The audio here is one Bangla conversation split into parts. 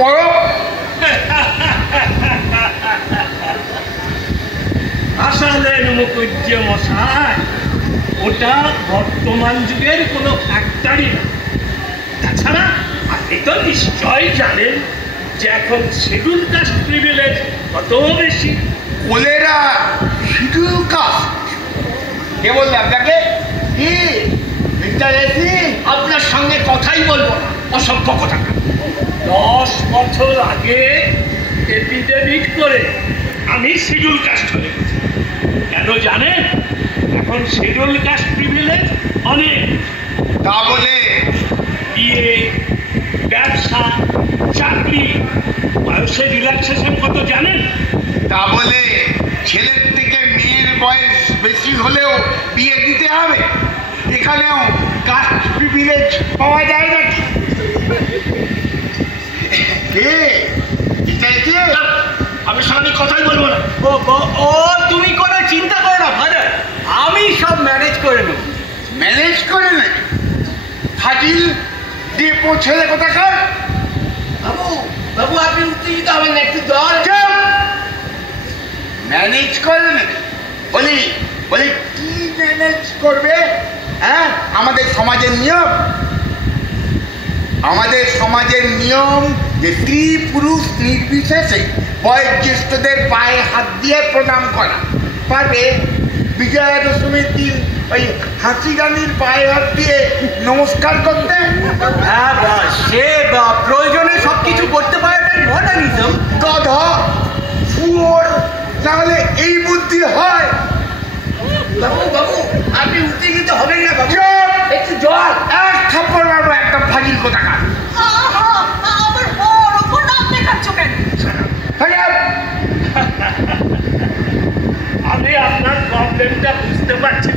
পড়ো। আসলেন মুখুজ্জে মশাই, ওটা বর্তমান যুগের কোনো ফ্যাক্টরি না। তাছাড়া আপনি তো নিশ্চয় জানেন যে এখন শিডিউল কাস্ট প্রিভিলেজ কত বেশি। কোলেরা শিডিউল কাস্ট? কে বললে আপনাকে? কি মিস্টার এসি, আপনার সঙ্গে কথাই বলবো না, অসভ্য কথা। 10 বছর আগে এপিডেমিক করে আমি শিডিউল কাস্ট হয়ে গেছি। কেন জানেন? এখন শিডিউল কাস্ট প্রিভিলেজ অনেক। তা বলে বিয়ে, ব্যবসা, চাকরি, বয়সে রিল্যাক্সেশন কত জানেন? তা বলে ছেলের থেকে মেয়ের বয়স বেশি হলেও বিয়ে দিতে হবে? এখানেও কাস্ট প্রিভিলেজ পাওয়া যায় নাকি? কে? আমি সঙ্গে কথাই বলবো না। ও তুমি কোনো চিন্তা করো না ফাদার, আমি সব ম্যানেজ করে নেব। ম্যানেজ করে নাকি? ফাজিল দিয়ে পৌঁছলে কোথাকার? বাবু বাবু আপনি উত্তেজিত হবেন না, একটু জল। ম্যানেজ করে নাকি? বলি বলি কি ম্যানেজ করবে? হ্যাঁ, আমাদের সমাজের নিয়ম, আমাদের সমাজের নিয়ম যে স্ত্রী পুরুষ নির্বিশেষে বয়োজ্যেষ্ঠদের পায়ে হাত দিয়ে প্রণাম করা। পারবে বিজয়া দশমীর দিন ওই হাসি রানীর পায়ে হাত দিয়ে নমস্কার করতে? হ্যাঁ সে প্রয়োজনে সবকিছু করতে পারে, তাই মডার্নিজম। গধা শুয়োর, তাহলে এই বুদ্ধি হয়? বাবু বাবু আপনি উত্তেজিত হবেন না বাবু, চুপ! একটু জল। এক থাপ্পড় মারবো, একটা ফাজিল কোথাকার। আমার বড় ওপর নাক দেখাচ্ছ কেন? আমি আপনার প্রবলেমটা বুঝতে পারছি।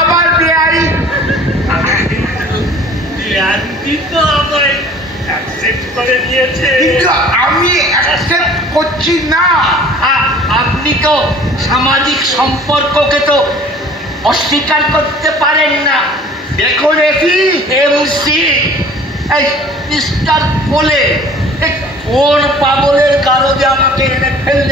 আবার বিহারি বিহারি তো আমায় অ্যাকসেপ্ট করে নিয়েছে, কিন্তু আমি অ্যাকসেপ্ট করছি না। আপনি তো সামাজিক সম্পর্ককে তো অস্বীকার করতে পারেন না। দেখুন এসি, এমসি এই মিস্টার বলে কোন পাগলের কারণে আমাকে এনে ফেললে